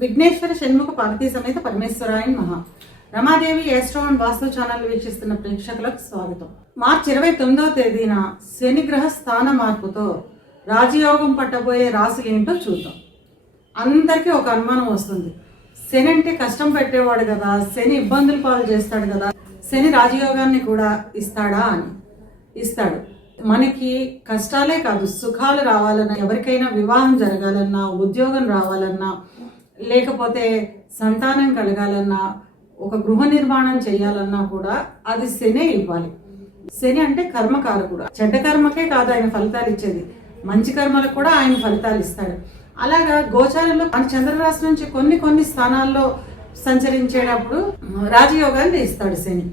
విఘ్నేశ్వర షణ్ముఖ పార్వతీ సమేత పరమేశ్వరాయన్ మహా. Ramadevi astro and Vastu channel వీక్షిస్తున్న ప్రేక్షకులకు స్వాగతం. మార్చి ఇరవై తొమ్మిదవ తేదీన శనిగ్రహ స్థాన మార్పుతో రాజయోగం పట్టబోయే రాశులు ఏంటో చూద్దాం. అందరికీ ఒక అనుమానం వస్తుంది. శని అంటే కష్టం పెట్టేవాడు కదా శని ఇబ్బందులు పాలు చేస్తాడు కదా శని రాజయోగాన్ని కూడా ఇస్తాడా అని. ఇస్తాడు. మనకి కష్టాలే కాదు సుఖాలు రావాలన్నా ఎవరికైనా వివాహం జరగాలన్నా ఉద్యోగం రావాలన్నా లేకపోతే సంతానం కలగాలన్నా ఒక గృహ నిర్మాణం చేయాలన్నా కూడా అది శనే ఇవ్వాలి. శని అంటే కర్మకారకుడు. చెడ్డ కర్మకే కాదు ఆయన ఫలితాలు ఇచ్చేది. మంచి కర్మలకు కూడా ఆయన ఫలితాలు ఇస్తాడు. అలాగా గోచారంలో మన చంద్రరాశి నుంచి కొన్ని కొన్ని స్థానాల్లో సంచరించేటప్పుడు రాజయోగాన్ని ఇస్తాడు శని.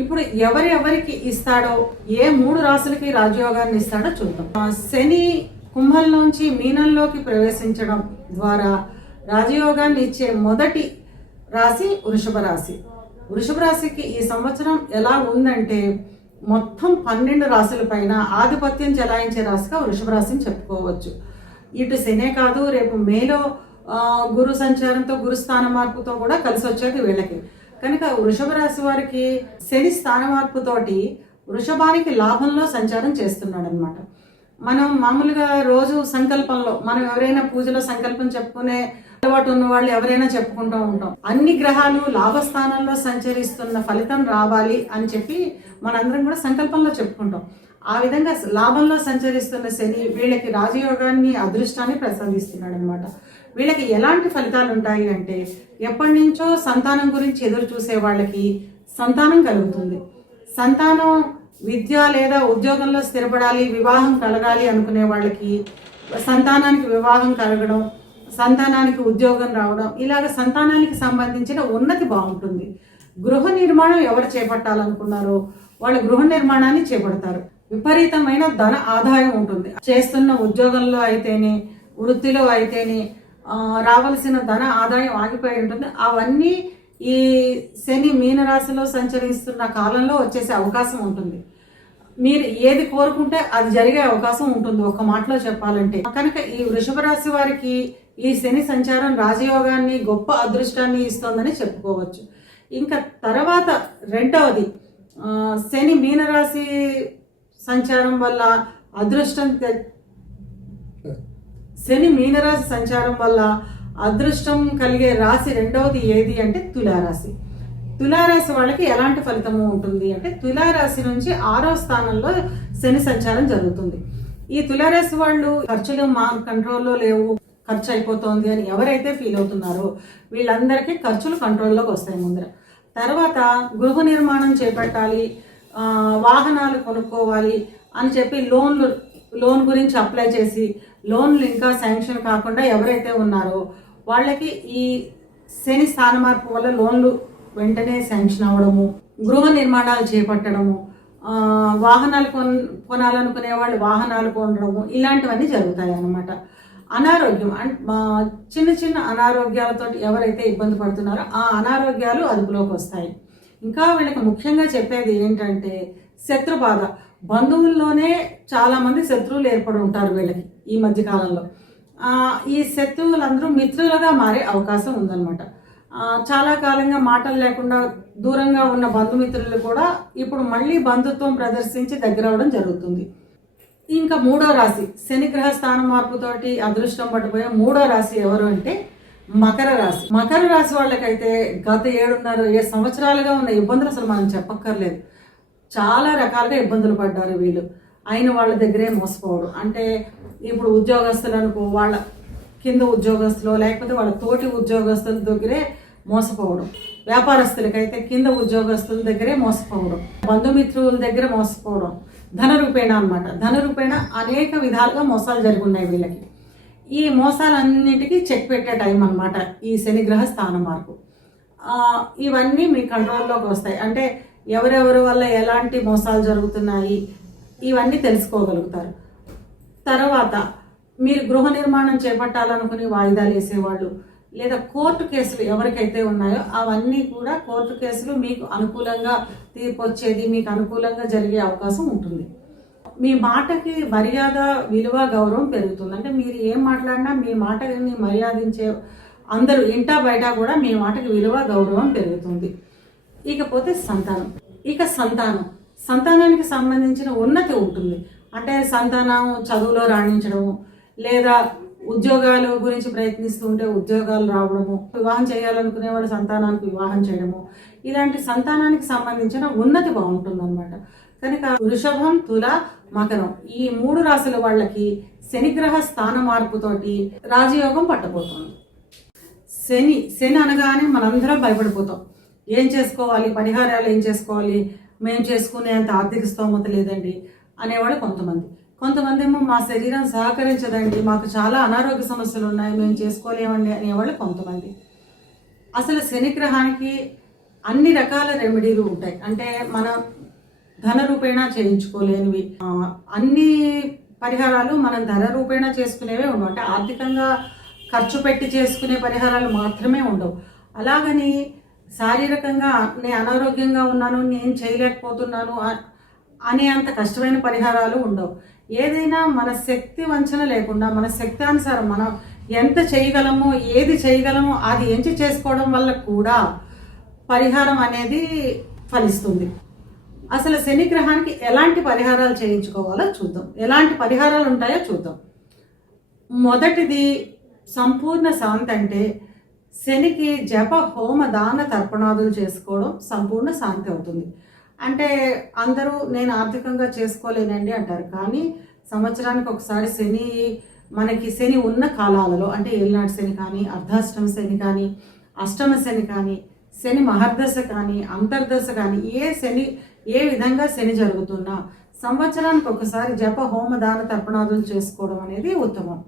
ఇప్పుడు ఎవరి ఎవరికి ఇస్తాడో ఏ మూడు రాశులకి రాజయోగాన్ని ఇస్తాడో చూద్దాం. ఆ శని కుంభంలోంచి మీనంలోకి ప్రవేశించడం ద్వారా రాజయోగాన్ని ఇచ్చే మొదటి రాశి వృషభ రాశి. వృషభ రాశికి ఈ సంవత్సరం ఎలా ఉందంటే మొత్తం పన్నెండు రాశుల పైన ఆధిపత్యం చెలాయించే రాశిగా వృషభ రాశిని చెప్పుకోవచ్చు. ఇటు శనే కాదు రేపు మేలో గురు సంచారంతో గురు స్థాన మార్పుతో కూడా కలిసి వచ్చేది వీళ్ళకి. కనుక వృషభ రాశి వారికి శని స్థాన మార్పుతోటి వృషభానికి లాభంలో సంచారం చేస్తున్నాడు అనమాట మనం మామూలుగా రోజు సంకల్పంలో మనం ఎవరైనా పూజలో సంకల్పం చెప్పుకునే అలవాటు ఉన్న వాళ్ళు ఎవరైనా చెప్పుకుంటూ ఉంటాం. అన్ని గ్రహాలు లాభస్థానంలో సంచరిస్తున్న ఫలితం రావాలి అని చెప్పి మనందరం కూడా సంకల్పంలో చెప్పుకుంటాం. ఆ విధంగా లాభంలో సంచరిస్తున్న శని వీళ్ళకి రాజయోగాన్ని అదృష్టాన్ని ప్రసాదిస్తున్నాడు అనమాట వీళ్ళకి ఎలాంటి ఫలితాలు ఉంటాయి అంటే ఎప్పటి నుంచో సంతానం గురించి ఎదురు చూసే వాళ్ళకి సంతానం కలుగుతుంది. సంతానం విద్య లేదా ఉద్యోగంలో స్థిరపడాలి వివాహం కలగాలి అనుకునే వాళ్ళకి సంతానానికి వివాహం కలగడం సంతానానికి ఉద్యోగం రావడం ఇలాగ సంతానానికి సంబంధించిన ఉన్నతి బాగుంటుంది. గృహ నిర్మాణం ఎవరు చేపట్టాలనుకున్నారో వాళ్ళ గృహ నిర్మాణాన్ని చేపడతారు. విపరీతమైన ధన ఆదాయం ఉంటుంది. చేస్తున్న ఉద్యోగంలో అయితేనే వృత్తిలో అయితేనే రావలసిన ధన ఆదాయం ఆగిపోయి ఉంటుంది. అవన్నీ ఈ శని మీనరాశిలో సంచరిస్తున్న కాలంలో వచ్చేసే అవకాశం ఉంటుంది. మీరు ఏది కోరుకుంటే అది జరిగే అవకాశం ఉంటుంది. ఒక మాటలో చెప్పాలంటే. కనుక ఈ వృషభ రాశి వారికి ఈ శని సంచారం రాజయోగాన్ని గొప్ప అదృష్టాన్ని ఇస్తోందని చెప్పుకోవచ్చు. ఇంకా తర్వాత రెండవది శని మీనరాశి సంచారం వల్ల అదృష్టం శని మీనరాశి సంచారం వల్ల అదృష్టం కలిగే రాశి రెండవది ఏది అంటే తులారాశి. తులారాశి వాళ్ళకి ఎలాంటి ఫలితము ఉంటుంది అంటే తులారాశి నుంచి ఆరో స్థానంలో శని సంచారం జరుగుతుంది. ఈ తులారాశి వాళ్ళు ఖర్చులు మా కంట్రోల్లో లేవు ఖర్చు అయిపోతోంది అని ఎవరైతే ఫీల్ అవుతున్నారో వీళ్ళందరికీ ఖర్చులు కంట్రోల్లోకి వస్తాయి ముందర. తర్వాత గృహ నిర్మాణం చేపట్టాలి వాహనాలు కొనుక్కోవాలి అని చెప్పి లోన్లు లోన్ గురించి అప్లై చేసి లోన్లు ఇంకా శాంక్షన్ కాకుండా ఎవరైతే ఉన్నారో వాళ్ళకి ఈ శని స్థాన మార్పు వల్ల లోన్లు వెంటనే శాంక్షన్ అవ్వడము గృహ నిర్మాణాలు చేపట్టడము వాహనాలు కొన్ కొనాలనుకునే వాళ్ళు వాహనాలు కొనడము ఇలాంటివన్నీ జరుగుతాయి అన్నమాట అనారోగ్యం. అండ్ చిన్న చిన్న అనారోగ్యాలతో ఎవరైతే ఇబ్బంది పడుతున్నారో ఆ అనారోగ్యాలు అదుపులోకి వస్తాయి. ఇంకా వీళ్ళకి ముఖ్యంగా చెప్పేది ఏంటంటే శత్రు బాధ బంధువుల్లోనే చాలామంది శత్రువులు ఏర్పడి ఉంటారు వీళ్ళకి ఈ మధ్యకాలంలో ఈ శత్రువులందరూ మిత్రులుగా మారే అవకాశం ఉందన్నమాట. చాలా కాలంగా మాటలు లేకుండా దూరంగా ఉన్న బంధుమిత్రులు కూడా ఇప్పుడు మళ్ళీ బంధుత్వం ప్రదర్శించి దగ్గర అవడం జరుగుతుంది. ఇంకా మూడో రాశి శనిగ్రహ స్థాన మార్పుతోటి అదృష్టం పట్టుపోయే మూడో రాశి ఎవరు అంటే మకర రాశి. మకర రాశి వాళ్ళకైతే గత ఏడున్నర ఏ సంవత్సరాలుగా ఉన్న ఇబ్బందులు అసలు మనం చెప్పక్కర్లేదు. చాలా రకాలుగా ఇబ్బందులు పడ్డారు వీళ్ళు. అయిన వాళ్ళ దగ్గరే మోసపోవడం. అంటే ఇప్పుడు ఉద్యోగస్తులు అనుకో వాళ్ళ కింద ఉద్యోగస్తులు లేకపోతే వాళ్ళ తోటి ఉద్యోగస్తుల దగ్గరే మోసపోవడం. వ్యాపారస్తులకైతే కింద ఉద్యోగస్తుల దగ్గరే మోసపోవడం. బంధుమిత్రుల దగ్గర మోసపోవడం. ధనరూపేణ అనమాట ధనరూపేణ అనేక విధాలుగా మోసాలు జరుగున్నాయి వీళ్ళకి. ఈ మోసాలన్నిటికీ చెక్ పెట్టే టైం అన్నమాట ఈ శనిగ్రహ స్థాన మార్పు ఇవన్నీ మీ కంట్రోల్లోకి వస్తాయి. అంటే ఎవరెవరి వల్ల ఎలాంటి మోసాలు జరుగుతున్నాయి ఇవన్నీ తెలుసుకోగలుగుతారు. తర్వాత మీరు గృహ నిర్మాణం చేపట్టాలనుకుని వాయిదాలు వేసేవాళ్ళు లేదా కోర్టు కేసులు ఎవరికైతే ఉన్నాయో అవన్నీ కూడా కోర్టు కేసులు మీకు అనుకూలంగా తీర్పు వచ్చేది మీకు అనుకూలంగా జరిగే అవకాశం ఉంటుంది. మీ మాటకి మర్యాద విలువ గౌరవం పెరుగుతుంది. అంటే మీరు ఏం మాట్లాడినా మీ మాటని మర్యాదించే అందరూ ఇంటా బయట కూడా మీ మాటకి విలువ గౌరవం పెరుగుతుంది. ఇకపోతే సంతానం. ఇక సంతానం. సంతానానికి సంబంధించిన ఉన్నతి ఉంటుంది. అంటే సంతానం చదువులో రాణించడము లేదా ఉద్యోగాలు గురించి ప్రయత్నిస్తుంటే ఉద్యోగాలు రావడము వివాహం చేయాలనుకునేవాడు సంతానానికి వివాహం చేయడము ఇలాంటి సంతానానికి సంబంధించిన ఉన్నతి బాగుంటుంది అనమాట కనుక వృషభం తుల మకరం ఈ మూడు రాశుల వాళ్ళకి శనిగ్రహ స్థాన మార్పుతోటి రాజయోగం పట్టబోతుంది. శని శని అనగానే మనందరం భయపడిపోతాం. ఏం చేసుకోవాలి? పరిహారాలు ఏం చేసుకోవాలి? మేము చేసుకునేంత ఆర్థిక స్తోమత లేదండి అనేవాళ్ళు కొంతమంది. కొంతమంది ఏమో మా శరీరం సహకరించదండి. మాకు చాలా అనారోగ్య సమస్యలు ఉన్నాయి. మేము చేసుకోలేమండి అనేవాళ్ళు కొంతమంది. అసలు శనిగ్రహానికి అన్ని రకాల రెమెడీలు ఉంటాయి. అంటే మన ధన రూపేణా చేయించుకోలేనివి. అన్ని పరిహారాలు మనం ధన రూపేణా చేసుకునేవే ఉండవు. అంటే ఆర్థికంగా ఖర్చు పెట్టి చేసుకునే పరిహారాలు మాత్రమే ఉండవు. అలాగని శారీరకంగా నేను అనారోగ్యంగా ఉన్నాను నేను చేయలేకపోతున్నాను అనే అంత కష్టమైన పరిహారాలు ఉండవు. ఏదైనా మన శక్తి వంచన లేకుండా మన శక్తి అనుసారం మనం ఎంత చేయగలమో ఏది చేయగలమో అది ఎంచి చేసుకోవడం వల్ల కూడా పరిహారం అనేది ఫలిస్తుంది. అసలు శని గ్రహానికి ఎలాంటి పరిహారాలు చేయించుకోవాలో చూద్దాం. ఎలాంటి పరిహారాలు ఉంటాయో చూద్దాం. మొదటిది సంపూర్ణ శాంతి అంటే శనికి జప హోమ దాన తర్పణాదులు చేసుకోవడం సంపూర్ణ శాంతి అవుతుంది. అంటే అందరూ నేను ఆర్థికంగా చేసుకోలేనండి అంటారు. కానీ సంవత్సరానికి ఒకసారి శని మనకి శని ఉన్న కాలాలలో అంటే ఏలినాటి శని కానీ అర్ధాష్టమ శని కానీ అష్టమ శని కానీ శని మహర్దశ కానీ అంతర్దశ కానీ ఏ శని ఏ విధంగా శని జరుగుతున్నా సంవత్సరానికి ఒకసారి జప హోమ దాన తర్పణాదులు చేసుకోవడం అనేది ఉత్తమం.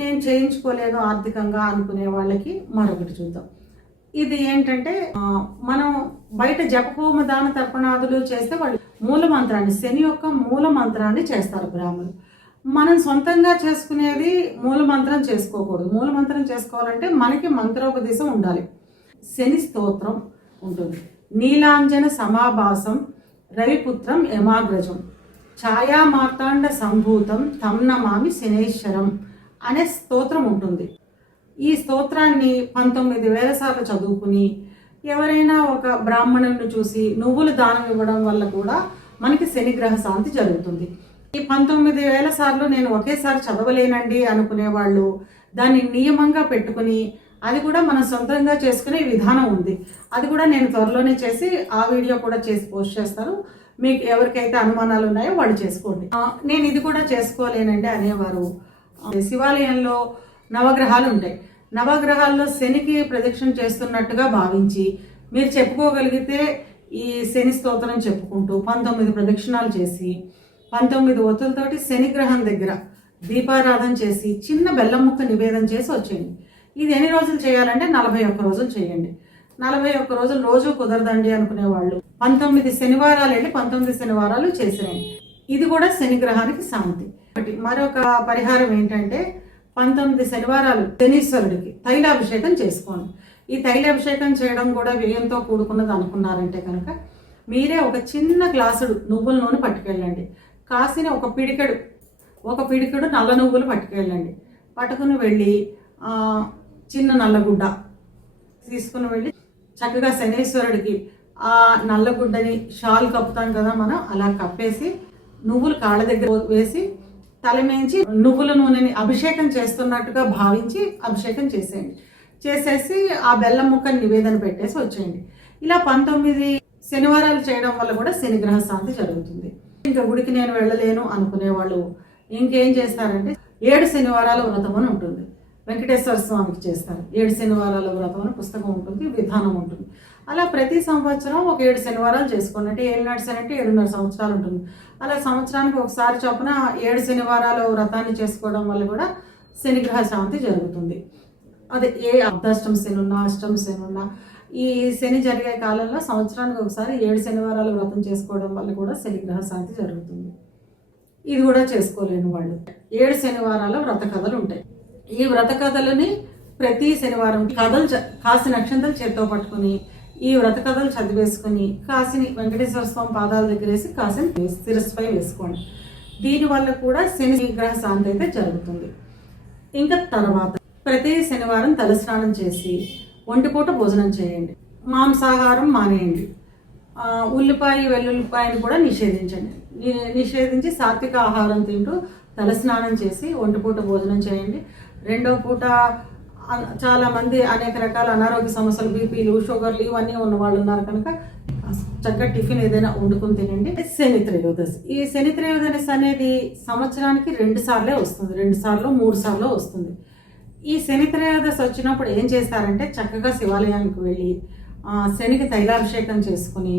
నేను చేయించుకోలేదు ఆర్థికంగా అనుకునే వాళ్ళకి మరొకటి చూద్దాం. ఇది ఏంటంటే మనం బయట జపహోమ దాన తర్పణాదులు చేస్తే వాళ్ళు మూల మంత్రాన్ని శని యొక్క మూల మంత్రాన్ని చేస్తారు బ్రాహ్మణులు మనం సొంతంగా చేసుకునేది మూల మంత్రం చేసుకోకూడదు. మూల మంత్రం చేసుకోవాలంటే మనకి మంత్రోపదేశం ఉండాలి. శని స్తోత్రం ఉంటుంది. నీలాంజన సమాభాసం రవిపుత్రం యమాగ్రజం. ఛాయా మార్తాండ సంభూతం తమ్నమామి శనేశ్వరం అనే స్తోత్రం ఉంటుంది. ఈ స్తోత్రాన్ని పంతొమ్మిది వేల సార్లు చదువుకుని ఎవరైనా ఒక బ్రాహ్మణుని చూసి నువ్వులు దానం ఇవ్వడం వల్ల కూడా మనకి శనిగ్రహ శాంతి జరుగుతుంది. ఈ పంతొమ్మిది వేల సార్లు నేను ఒకేసారి చదవలేనండి అనుకునే వాళ్ళు దాన్ని నియమంగా పెట్టుకుని అది కూడా మనం సొంతంగా చేసుకునే విధానం ఉంది. అది కూడా నేను త్వరలోనే చేసి ఆ వీడియో కూడా చేసి పోస్ట్ చేస్తాను మీకు ఎవరికైతే అనుమానాలు ఉన్నాయో వాళ్ళు చేసుకోండి. నేను ఇది కూడా చేసుకోలేనండి అనేవారు. శివాలయంలో నవగ్రహాలు ఉంటాయి. నవగ్రహాల్లో శనికి ప్రదక్షిణ చేస్తున్నట్టుగా భావించి మీరు చెప్పుకోగలిగితే ఈ శని స్తోత్రం చెప్పుకుంటూ పంతొమ్మిది ప్రదక్షిణాలు చేసి పంతొమ్మిది ఒత్తులతోటి శనిగ్రహం దగ్గర దీపారాధన చేసి చిన్న బెల్లం ముక్క నివేదన చేసి వచ్చేయండి. ఇది ఎన్ని రోజులు చేయాలంటే నలభై ఒక్క రోజులు చేయండి. నలభై ఒక్క రోజులు రోజు కుదరదండి అనుకునేవాళ్ళు. పంతొమ్మిది శనివారాలు వెళ్ళి పంతొమ్మిది శనివారాలు చేసిరండి ఇది కూడా శనిగ్రహానికి శాంతి మరొక పరిహారం ఏంటంటే పంతొమ్మిది శనివారాలు శనీశ్వరుడికి తైలాభిషేకం చేసుకోండి ఈ తైలాభిషేకం చేయడం కూడా వ్యయంతో కూడుకున్నది అనుకున్నారంటే కనుక మీరే ఒక చిన్న గ్లాసుడు నువ్వుల నూనె పట్టుకెళ్ళండి. కాసిన ఒక పిడికెడు ఒక పిడికెడు నల్ల నువ్వులు పట్టుకెళ్ళండి. పట్టుకుని వెళ్ళి చిన్న నల్లగుడ్డ తీసుకుని వెళ్ళి చక్కగా శనేశ్వరుడికి ఆ నల్లగుడ్డని షాల్ కప్పుతాం కదా మనం అలా కప్పేసి నువ్వులు కాళ్ళ దగ్గర వేసి తలమేంచి నువ్వుల నూనెని అభిషేకం చేస్తున్నట్టుగా భావించి అభిషేకం చేసేయండి. చేసేసి ఆ బెల్లం ముక్కని నివేదన పెట్టేసి వచ్చేయండి. ఇలా పంతొమ్మిది శనివారాలు చేయడం వల్ల కూడా శనిగ్రహ శాంతి జరుగుతుంది. ఇంకా గుడికి నేను వెళ్ళలేను అనుకునే వాళ్ళు ఇంకేం చేస్తారంటే ఏడు శనివారాల వ్రతం అని ఉంటుంది. వెంకటేశ్వర స్వామికి చేస్తారు. ఏడు శనివారాల వ్రతం అని పుస్తకం ఉంటుంది విధానం ఉంటుంది. అలా ప్రతి సంవత్సరం ఒక ఏడు శనివారాలు చేసుకోండి. అంటే ఏడున్నర శని అంటే ఏడున్నర సంవత్సరాలు ఉంటుంది. అలా సంవత్సరానికి ఒకసారి చొప్పున ఏడు శనివారాలు వ్రతాన్ని చేసుకోవడం వల్ల కూడా శనిగ్రహ శాంతి జరుగుతుంది. అదే ఏ అర్ధాష్టమ శని ఉన్నా అష్టమ శని ఉన్నా ఈ శని జరిగే కాలంలో సంవత్సరానికి ఒకసారి ఏడు శనివారాలు వ్రతం చేసుకోవడం వల్ల కూడా శనిగ్రహ శాంతి జరుగుతుంది. ఇది కూడా చేసుకోలేని వాళ్ళు. ఏడు శనివారాల వ్రత కథలు ఉంటాయి. ఈ వ్రత కథలని ప్రతి శనివారం కథలు చ- కాసి నక్షత్రం చేత్తో పట్టుకుని ఈ వ్రత కథలు చదివేసుకుని కాసిని వెంకటేశ్వర స్వామి పాదాల దగ్గర వేసి కాసిని శిరస్సుపై వేసుకోండి. దీనివల్ల కూడా శని గ్రహ శాంతి అయితే జరుగుతుంది. ఇంకా తర్వాత ప్రతి శనివారం తలస్నానం చేసి ఒంటిపూట భోజనం చేయండి. మాంసాహారం మానేయండి. ఉల్లిపాయ వెల్లుల్లిపాయను కూడా నిషేధించండి. నిషేధించి సాత్విక ఆహారం తింటూ తలస్నానం చేసి ఒంటిపూట భోజనం చేయండి. రెండో పూట చాలా మంది అనేక రకాల అనారోగ్య సమస్యలు బీపీలు షుగర్లు ఇవన్నీ ఉన్న వాళ్ళు ఉన్నారు కనుక చక్కగా టిఫిన్ ఏదైనా వండుకుని తినండి. శని త్రయోదశి. ఈ శని త్రయోదశి అనేది సంవత్సరానికి రెండు సార్లే వస్తుంది. రెండు సార్లు మూడు సార్లు వస్తుంది. ఈ శని త్రయోదశి వచ్చినప్పుడు ఏం చేస్తారంటే చక్కగా శివాలయానికి వెళ్ళి శనికి తైలాభిషేకం చేసుకుని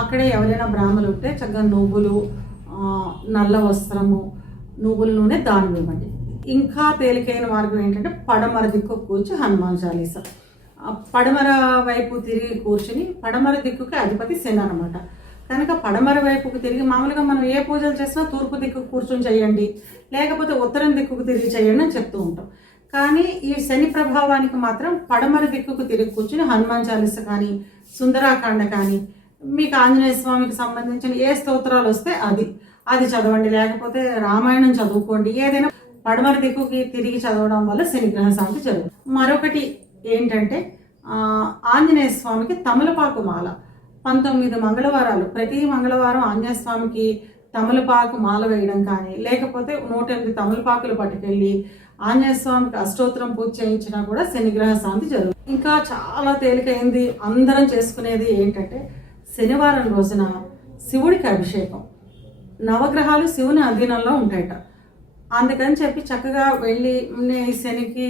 అక్కడే ఎవరైనా బ్రాహ్మలు ఉంటే చక్కగా నువ్వులు నల్ల వస్త్రము నువ్వుల నూనె దానం ఇవ్వండి. ఇంకా తేలికైన మార్గం ఏంటంటే పడమర దిక్కు కూర్చి హనుమాన్ చాలీస. పడమర వైపు తిరిగి కూర్చుని పడమర దిక్కుకి అధిపతి శని అనమాట కనుక పడమర వైపుకు తిరిగి మామూలుగా మనం ఏ పూజలు చేసినా తూర్పు దిక్కు కూర్చొని చేయండి లేకపోతే ఉత్తరం దిక్కుకు తిరిగి చేయండి అని చెప్తూ ఉంటాం. కానీ ఈ శని ప్రభావానికి మాత్రం పడమర దిక్కుకు తిరిగి కూర్చుని హనుమాన్ చాలీస కానీ సుందరాకాండ కానీ మీకు ఆంజనేయ స్వామికి సంబంధించిన ఏ స్తోత్రాలు వస్తే అది. అది చదవండి లేకపోతే రామాయణం చదువుకోండి ఏదైనా పడమర దిక్కుకి తిరిగి చదవడం వల్ల శనిగ్రహ శాంతి జరుగుతుంది. మరొకటి ఏంటంటే ఆంజనేయ స్వామికి తమలపాకు మాల. పంతొమ్మిది మంగళవారాలు ప్రతి మంగళవారం ఆంజనేయ స్వామికి తమలపాకు మాల వేయడం కానీ లేకపోతే నూట ఎనిమిది తమలపాకులు పట్టుకెళ్ళి ఆంజనేయ స్వామికి అష్టోత్తరం పూజ చేయించినా కూడా శనిగ్రహ శాంతి జరుగుతుంది. ఇంకా చాలా తేలికైంది అందరం చేసుకునేది ఏంటంటే శనివారం రోజున శివుడికి అభిషేకం. నవగ్రహాలు శివుని అధీనంలో ఉంటాయట. అందుకని చెప్పి చక్కగా వెళ్ళి ఈ శనికి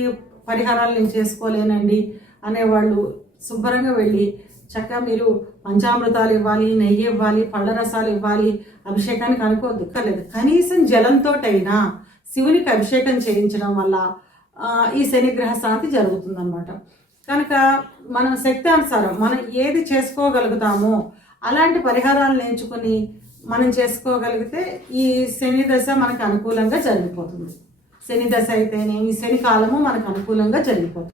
పరిహారాలు నేను చేసుకోలేనండి అనేవాళ్ళు శుభ్రంగా వెళ్ళి చక్కగా మీరు పంచామృతాలు ఇవ్వాలి నెయ్యి ఇవ్వాలి పళ్ళ రసాలు ఇవ్వాలి అభిషేకానికి అనుకోవద్దు లేదు కనీసం జలంతోటైనా శివునికి అభిషేకం చేయించడం వల్ల ఈ శనిగ్రహ శాంతి జరుగుతుందన్నమాట. కనుక మనం శక్తి అనుసారం మనం ఏది చేసుకోగలుగుతామో అలాంటి పరిహారాలు నేర్చుకుని మనం చేసుకోగలిగితే ఈ శని దశ మనకు అనుకూలంగా జరిగిపోతుంది. శని దశ అయితేనేమి? శని కాలము మనకు అనుకూలంగా జరిగిపోతుంది.